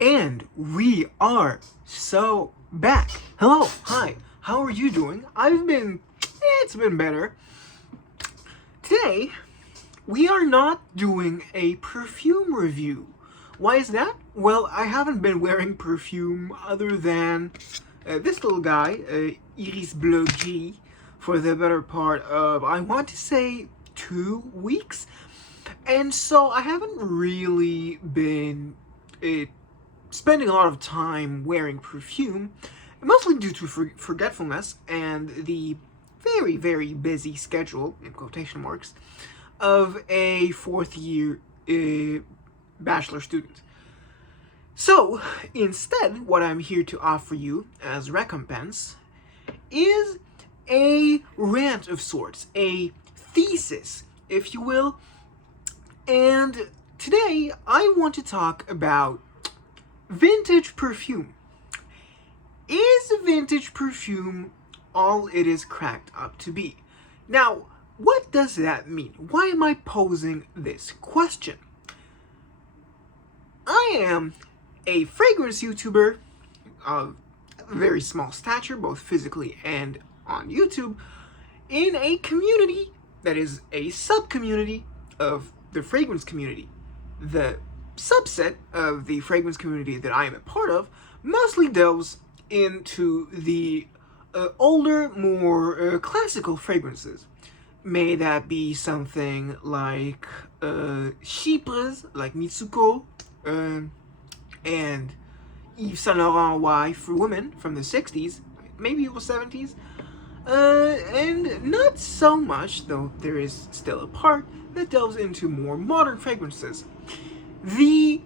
And we are so back. Hello, hi, how are you doing? It's been better. Today, we are not doing a perfume review. Why is that? Well, I haven't been wearing perfume other than this little guy, Iris Bleu G, for the better part of, I want to say, 2 weeks. And so I haven't really been spending a lot of time wearing perfume, mostly due to forgetfulness and the very, very busy schedule, in quotation marks, of a fourth year bachelor student. So, instead, what I'm here to offer you as recompense is a rant of sorts, a thesis, if you will. And today, I want to talk about vintage perfume. Is vintage perfume all it is cracked up to be? Now, what does that mean? Why am I posing this question? I am a fragrance YouTuber of very small stature, both physically and on YouTube, in a community that is a sub-community of the fragrance community. The subset of the fragrance community that I am a part of mostly delves into the older, more classical fragrances. May that be something like Chypres, like Mitsuko, and Yves Saint Laurent Y for women from the 60s, maybe it was 70s, and not so much, though there is still a part that delves into more modern fragrances. I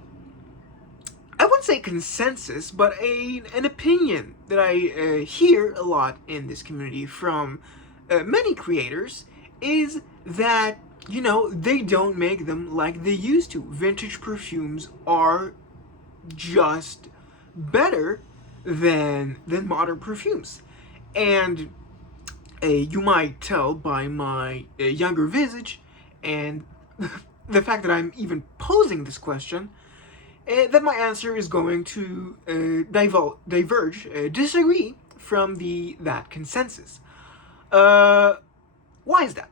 wouldn't say consensus, but an opinion that I hear a lot in this community from many creators is that, they don't make them like they used to. Vintage perfumes are just better than modern perfumes. And you might tell by my younger visage and the fact that I'm even posing this question, that my answer is going to disagree from that consensus. Why is that?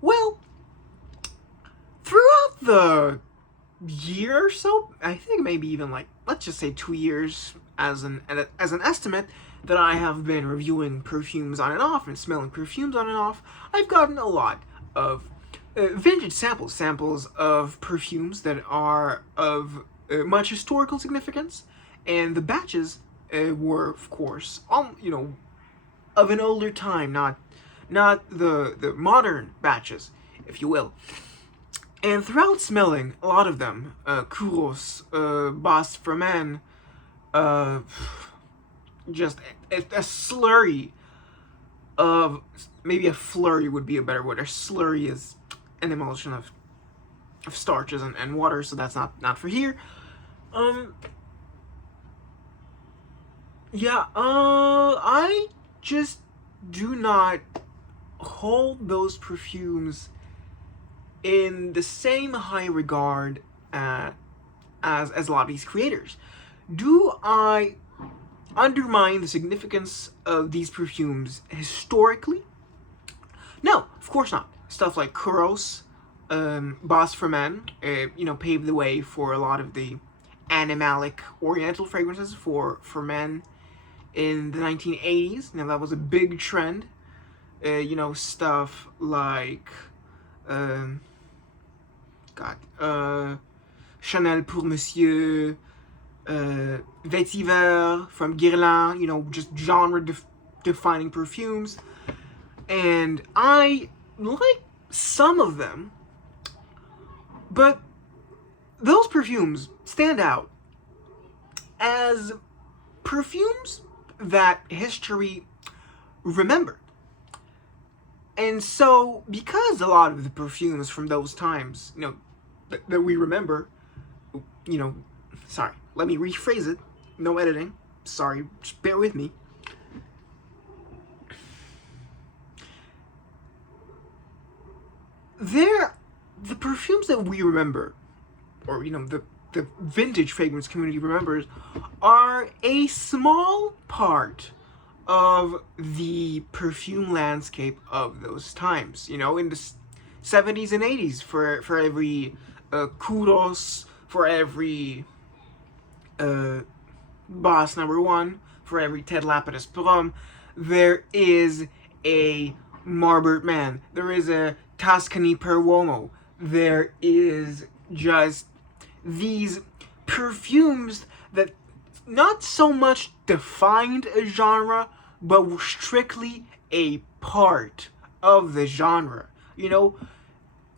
Well, throughout the year or so, I think maybe even let's just say 2 years as an estimate, that I have been reviewing perfumes on and off and smelling perfumes on and off, I've gotten a lot of vintage samples of perfumes that are of much historical significance, and the batches were, of course, of an older time, not the modern batches, if you will. And throughout smelling a lot of them, Kouros, Bas Fremen, just a slurry of, maybe a flurry would be a better word. A slurry is an emulsion of starches and water, so that's not for here. I just do not hold those perfumes in the same high regard as a lot of these creators. Do I undermine the significance of these perfumes historically? No, of course not. Stuff like Kouros, Bas Fremen, paved the way for a lot of the animalic oriental fragrances for men in the 1980s. Now that was a big trend. Stuff like Chanel pour Monsieur, Vetiver from Guerlain, just genre-defining perfumes. And I like some of them, but those perfumes stand out as perfumes that history remembered. And so, because a lot of the perfumes from those times, that we remember, sorry, let me rephrase it, no editing, sorry, just bear with me. The perfumes that we remember, or the the vintage fragrance community remembers, are a small part of the perfume landscape of those times. You know, in the 70s and 80s, for every kudos, for every boss number one, for every Ted Lapidus Plum, there is a Marbert Man. There is a Tuscany per Uomo. There is just these perfumes that not so much defined a genre, but were strictly a part of the genre. You know,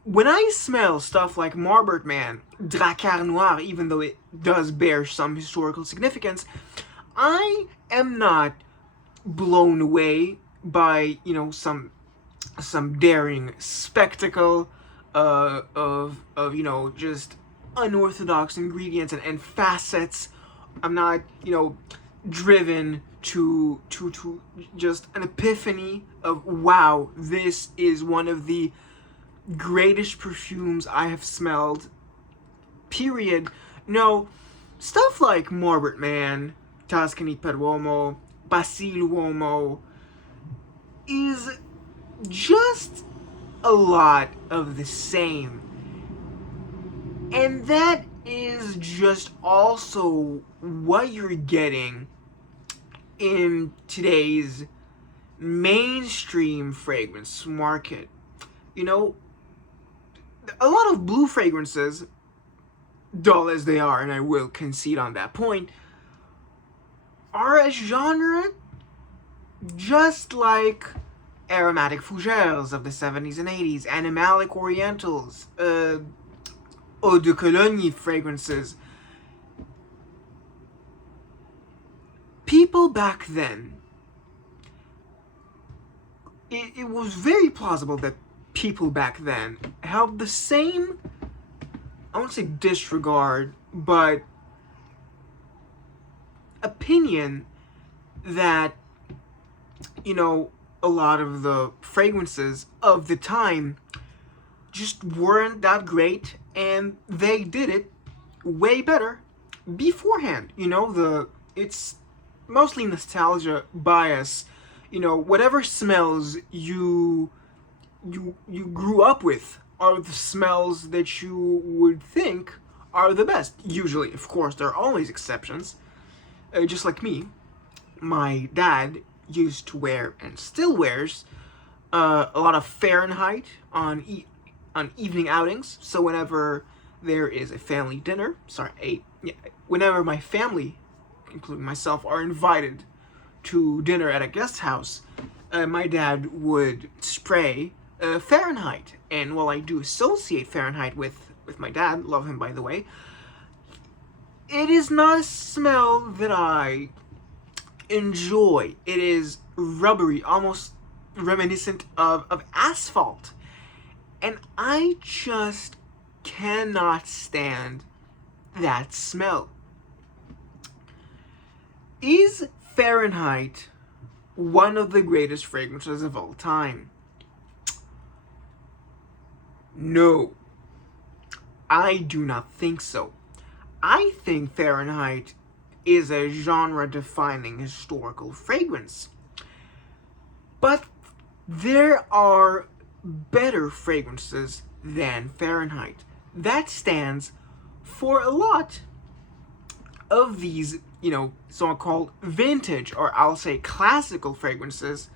when I smell stuff like Marbert Man, Dracar Noir, even though it does bear some historical significance, I am not blown away by, you know, some daring spectacle of you know, just unorthodox ingredients and facets. I'm not, you know, driven to just an epiphany of, wow, this is one of the greatest perfumes I have smelled, period. No, stuff like Marbert Man, Tuscany per Uomo, Basil Uomo is just a lot of the same. And that is just also what you're getting in today's mainstream fragrance market. You know, a lot of blue fragrances, dull as they are, and I will concede on that point, are a genre just like aromatic fougères of the 70s and 80s, animalic orientals, eau de cologne fragrances. People back then, it was very plausible that people back then held the same, I won't say disregard, but opinion that, you know, a lot of the fragrances of the time just weren't that great, and they did it way better beforehand. You know, it's mostly nostalgia bias. You know, whatever smells you grew up with are the smells that you would think are the best. Usually, of course, there are always exceptions. Just like me, my dad used to wear and still wears a lot of Fahrenheit on evening outings. So whenever there is a family dinner, whenever my family, including myself, are invited to dinner at a guest house, my dad would spray Fahrenheit. And while I do associate Fahrenheit with my dad, love him by the way, it is not a smell that I enjoy. It is rubbery, almost reminiscent of asphalt. And I just cannot stand that smell. Is Fahrenheit one of the greatest fragrances of all time? No, I do not think so. I think Fahrenheit is a genre-defining historical fragrance. But there are better fragrances than Fahrenheit. That stands for a lot of these, you know, so-called vintage, or I'll say classical fragrances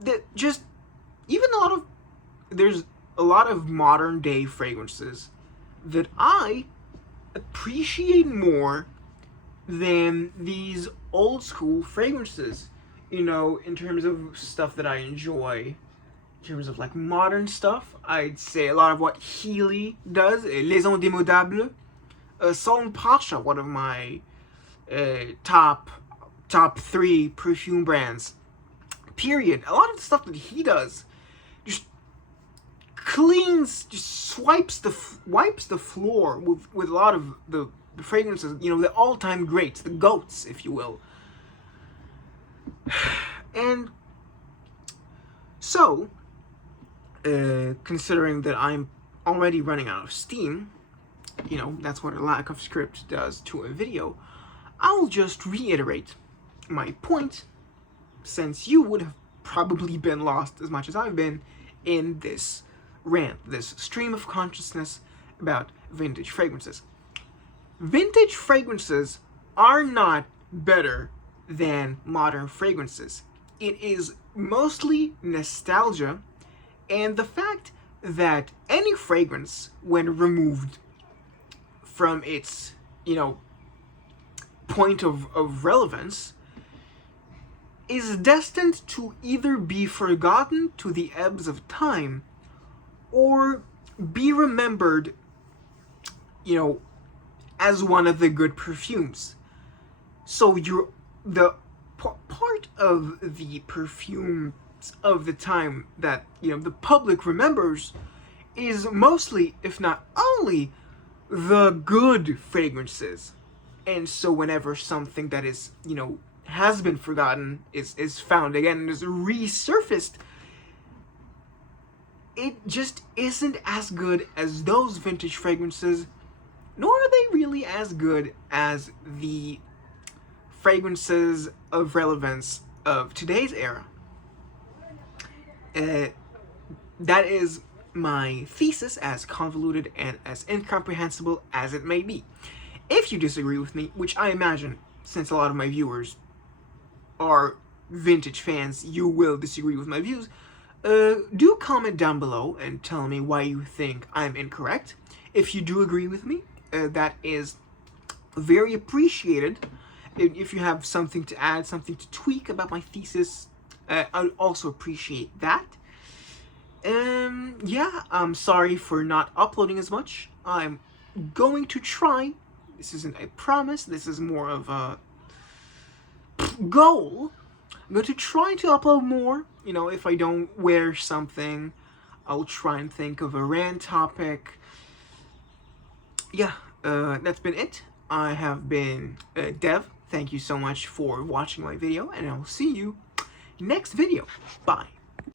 that just, there's a lot of modern day fragrances that I appreciate more than these old school fragrances. You know, in terms of stuff that I enjoy, in terms of like modern stuff, I'd say a lot of what Healy does, Les Indémodables, Salt Pasha, one of my top 3 perfume brands, period. A lot of the stuff that he does just wipes the floor with a lot of the fragrances, you know, the all-time greats, the GOATs, if you will. And so, considering that I'm already running out of steam, you know, that's what a lack of script does to a video, I'll just reiterate my point, since you would have probably been lost as much as I've been in this rant, this stream of consciousness about vintage fragrances. Vintage fragrances are not better than modern fragrances. It is mostly nostalgia and the fact that any fragrance, when removed from its, you know, point of relevance, is destined to either be forgotten to the ebbs of time or be remembered, you know, as one of the good perfumes. So the part of the perfumes of the time that, you know, the public remembers is mostly, if not only, the good fragrances. And so whenever something that is, you know, has been forgotten is found again and is resurfaced, it just isn't as good as those vintage fragrances, nor are they really as good as the fragrances of relevance of today's era. That is my thesis, as convoluted and as incomprehensible as it may be. If you disagree with me, which I imagine, since a lot of my viewers are vintage fans, you will disagree with my views, do comment down below and tell me why you think I'm incorrect. If you do agree with me, that is very appreciated. If you have something to add, something to tweak about my thesis, I would also appreciate that. Yeah, I'm sorry for not uploading as much. I'm going to try. This isn't a promise, this is more of a goal. I'm going to try to upload more. You know, if I don't wear something, I'll try and think of a rant topic. Yeah, that's been it. I have been Dev. Thank you so much for watching my video, and I'll see you next video. Bye.